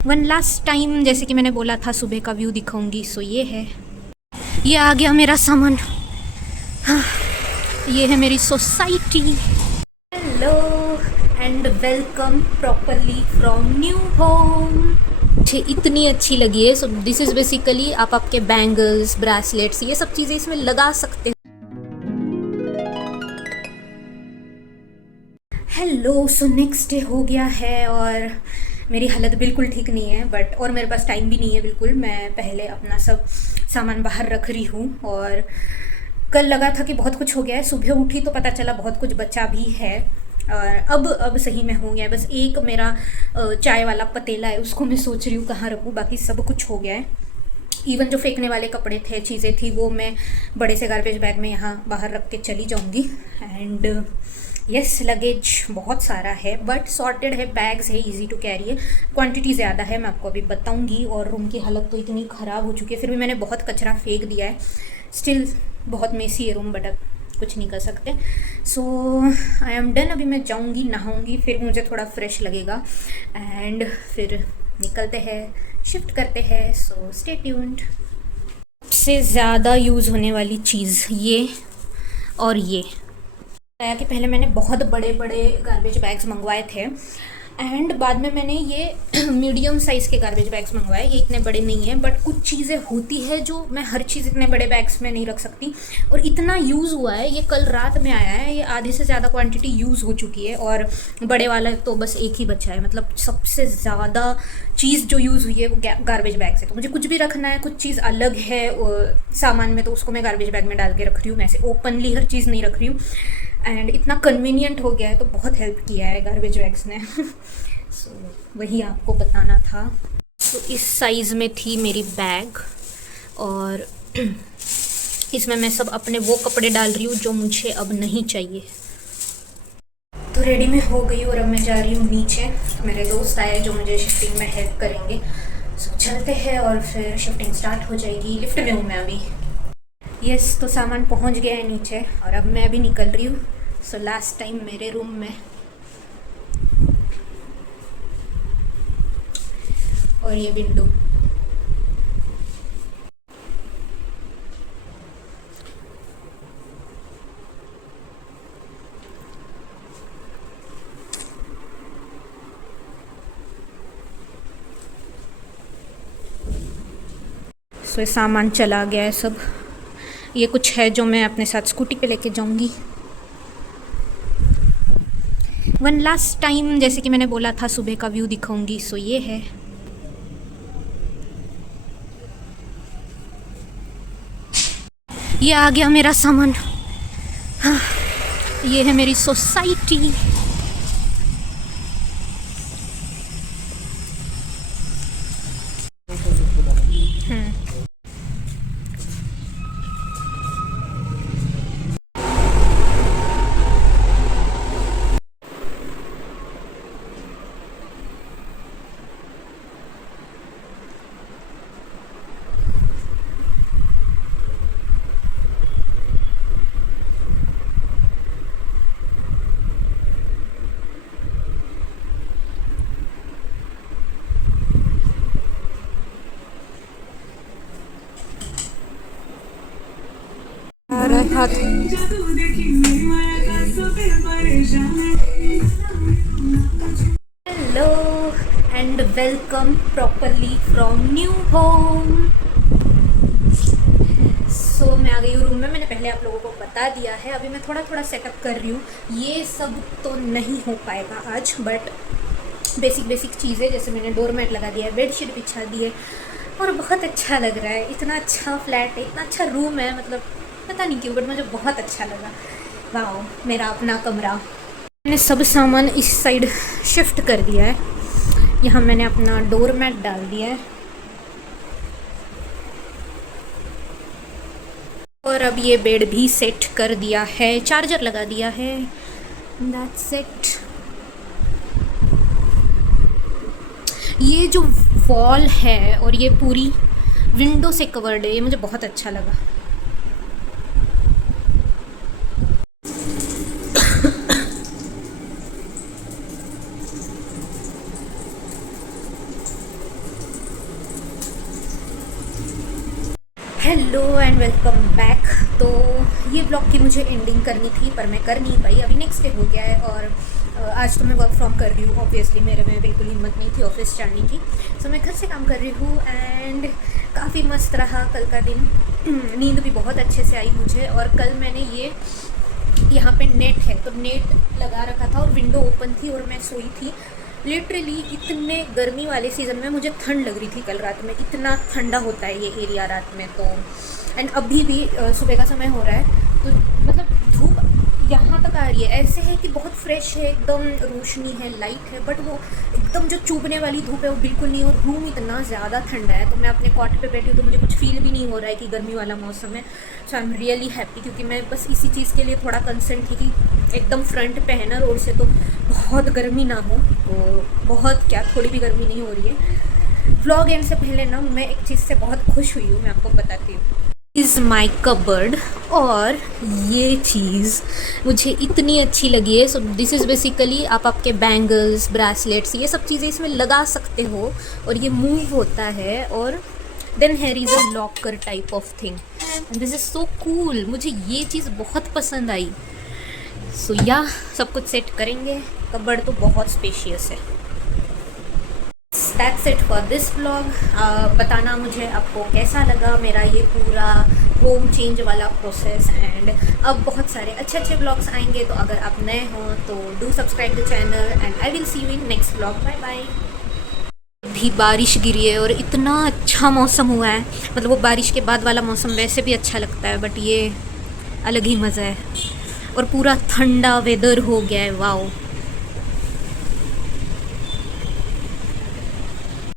One last time, जैसे कि मैंने बोला था सुबह का व्यू दिखाऊंगी, सो ये है, ये आ गया मेरा सामान। हाँ, ये है मेरी society. Hello and welcome properly from new home. मुझे इतनी अच्छी लगी है। सो दिस इज़ बेसिकली, आप आपके बैंगल्स, ब्रेसलेट्स, ये सब चीज़ें इसमें लगा सकते हैं। हेलो, सो नेक्स्ट डे हो गया है और मेरी हालत बिल्कुल ठीक नहीं है, बट और मेरे पास टाइम भी नहीं है बिल्कुल। मैं पहले अपना सब सामान बाहर रख रही हूँ और कल लगा था कि बहुत कुछ हो गया है, सुबह उठी तो पता चला बहुत कुछ बचा भी है। और अब सही में हो गया है। बस एक मेरा चाय वाला पतीला है, उसको मैं सोच रही हूँ कहाँ रखूँ, बाकी सब कुछ हो गया है। इवन जो फेंकने वाले कपड़े थे, चीज़ें थी, वो मैं बड़े से गार्बेज बैग में यहाँ बाहर रख के चली जाऊँगी। एंड यस, लगेज बहुत सारा है बट सॉर्टेड है, बैग्स है, इजी टू कैरी है। क्वांटिटी ज़्यादा है, मैं आपको अभी बताऊँगी। और रूम की हालत तो इतनी ख़राब हो चुकी है, फिर भी मैंने बहुत कचरा फेंक दिया है। स्टिल बहुत मेसी है रूम, बट अब कुछ नहीं कर सकते। सो आई एम डन। अभी मैं जाऊँगी, नहाऊँगी, फिर मुझे थोड़ा फ्रेश लगेगा एंड फिर निकलते हैं, शिफ्ट करते हैं। So stay tuned. सबसे ज़्यादा यूज़ होने वाली चीज़ ये और ये है कि पहले मैंने बहुत बड़े बड़े गार्बेज बैग्स मंगवाए थे एंड बाद में मैंने ये मीडियम साइज़ के गार्बेज बैग्स मंगवाए। ये इतने बड़े नहीं हैं, बट कुछ चीज़ें होती है जो मैं हर चीज़ इतने बड़े बैग्स में नहीं रख सकती। और इतना यूज़ हुआ है, ये कल रात में आया है, ये आधे से ज़्यादा क्वांटिटी यूज़ हो चुकी है और बड़े वाला तो बस एक ही बचा है। मतलब सबसे ज़्यादा चीज़ जो यूज़ हुई है वो गार्बेज बैग से। तो मुझे कुछ भी रखना है, कुछ चीज़ अलग है सामान में, तो उसको मैं गार्बेज बैग में डाल के रख रही हूँ। मैं ऐसे ओपनली हर चीज़ नहीं रख रही हूँ एंड इतना कन्वीनियंट हो गया है, तो बहुत हेल्प किया है गार्बेज बैग्स ने। सो वही आपको बताना था। तो इस साइज़ में थी मेरी बैग और इसमें मैं सब अपने वो कपड़े डाल रही हूँ जो मुझे अब नहीं चाहिए। तो रेडी में हो गई और अब मैं जा रही हूँ नीचे। मेरे दोस्त आए जो मुझे शिफ्टिंग में हेल्प करेंगे। सो चलते हैं और फिर शिफ्टिंग स्टार्ट हो जाएगी। लिफ्ट में हूँ मैं अभी। यस, तो सामान पहुँच गया है नीचे और अब मैं भी निकल रही हूँ। सो लास्ट टाइम मेरे रूम में, और ये विंडो। सो ये सामान चला गया है सब। ये कुछ है जो मैं अपने साथ स्कूटी पे लेके जाऊंगी। वन लास्ट टाइम, जैसे कि मैंने बोला था सुबह का व्यू दिखाऊंगी, सो ये है, ये आ गया मेरा सामान। हाँ, ये है मेरी सोसाइटी। हाथ hello and welcome properly from new home. So मैं आ गई हूँ रूम में। मैंने पहले आप लोगों को बता दिया है, अभी मैं थोड़ा थोड़ा सेटअप कर रही हूँ। ये सब तो नहीं हो पाएगा आज, बट बेसिक चीज़ें, जैसे मैंने डोरमेट लगा दिया है, बेडशीट बिछा दी है और बहुत अच्छा लग रहा है। इतना अच्छा फ्लैट है, इतना अच्छा रूम है, मतलब पता नहीं क्यों, बट मुझे बहुत अच्छा लगा। वाह, मेरा अपना कमरा। मैंने सब सामान इस साइड शिफ्ट कर दिया है। यहाँ मैंने अपना डोरमेट डाल दिया है और अब ये बेड भी सेट कर दिया है, चार्जर लगा दिया है। That's it. ये जो वॉल है और ये पूरी विंडो से कवर्ड है, ये मुझे बहुत अच्छा लगा। Hello and welcome back. तो ये ब्लॉग की मुझे एंडिंग करनी थी पर मैं कर नहीं पाई। अभी नेक्स्ट डे हो गया है और आज तो मैं वर्क फ्रॉम कर रही हूँ। ऑब्वियसली मेरे में बिल्कुल हिम्मत नहीं थी ऑफिस जाने की, सो मैं घर से काम कर रही हूँ एंड काफ़ी मस्त रहा कल का दिन। नींद भी बहुत अच्छे से आई मुझे। और कल मैंने ये यहाँ पे नेट है तो नेट लगा रखा था और विंडो ओपन थी और मैं सोई थी। लिटरली इतने गर्मी वाले सीज़न में मुझे ठंड लग रही थी कल रात में। इतना ठंडा होता है ये एरिया रात में। तो एंड अभी भी सुबह का समय हो रहा है तो मतलब धूप यहाँ तक आ रही है। ऐसे है कि बहुत फ्रेश है, एकदम रोशनी है, लाइट है, बट वो एकदम जो चुभने वाली धूप है वो बिल्कुल नहीं। और रूम इतना ज़्यादा ठंडा है तो मैं अपने कॉट पे बैठी हूँ तो मुझे कुछ फील भी नहीं हो रहा है कि गर्मी वाला मौसम है। सो आई एम रियली हैप्पी क्योंकि मैं बस इसी चीज़ के लिए थोड़ा कंसर्न थी कि एकदम फ्रंट पे है ना रोड से, तो बहुत गर्मी ना हो। तो बहुत क्या, थोड़ी भी गर्मी नहीं हो रही है। व्लॉग एंड से पहले ना मैं एक चीज़ से बहुत खुश हुई हूँ, मैं आपको बताती हूँ। Is my cupboard. और ये चीज़ मुझे इतनी अच्छी लगी है। सो दिस इज़ बेसिकली आप आपके बैंगल्स, ब्रेसलेट्स, ये सब चीज़ें इसमें लगा सकते हो और ये मूव होता है। और then here is a locker type of thing and this is so cool. मुझे ये चीज़ बहुत पसंद आई। सो या सब कुछ सेट करेंगे। कबर्ड तो बहुत स्पेशियस है। That's it for this vlog. बताना मुझे आपको कैसा लगा मेरा ये पूरा होम चेंज वाला प्रोसेस। एंड अब बहुत सारे अच्छे अच्छे व्लॉग्स आएंगे, तो अगर आप नए हो तो do subscribe the channel and I will see you in next vlog. Bye bye. भी बारिश गिरी है और इतना अच्छा मौसम हुआ है। मतलब वो बारिश के बाद वाला मौसम वैसे भी अच्छा लगता है बट ये अलग ही मज़ा है। और पूरा ठंडा वेदर हो गया है। वाओ।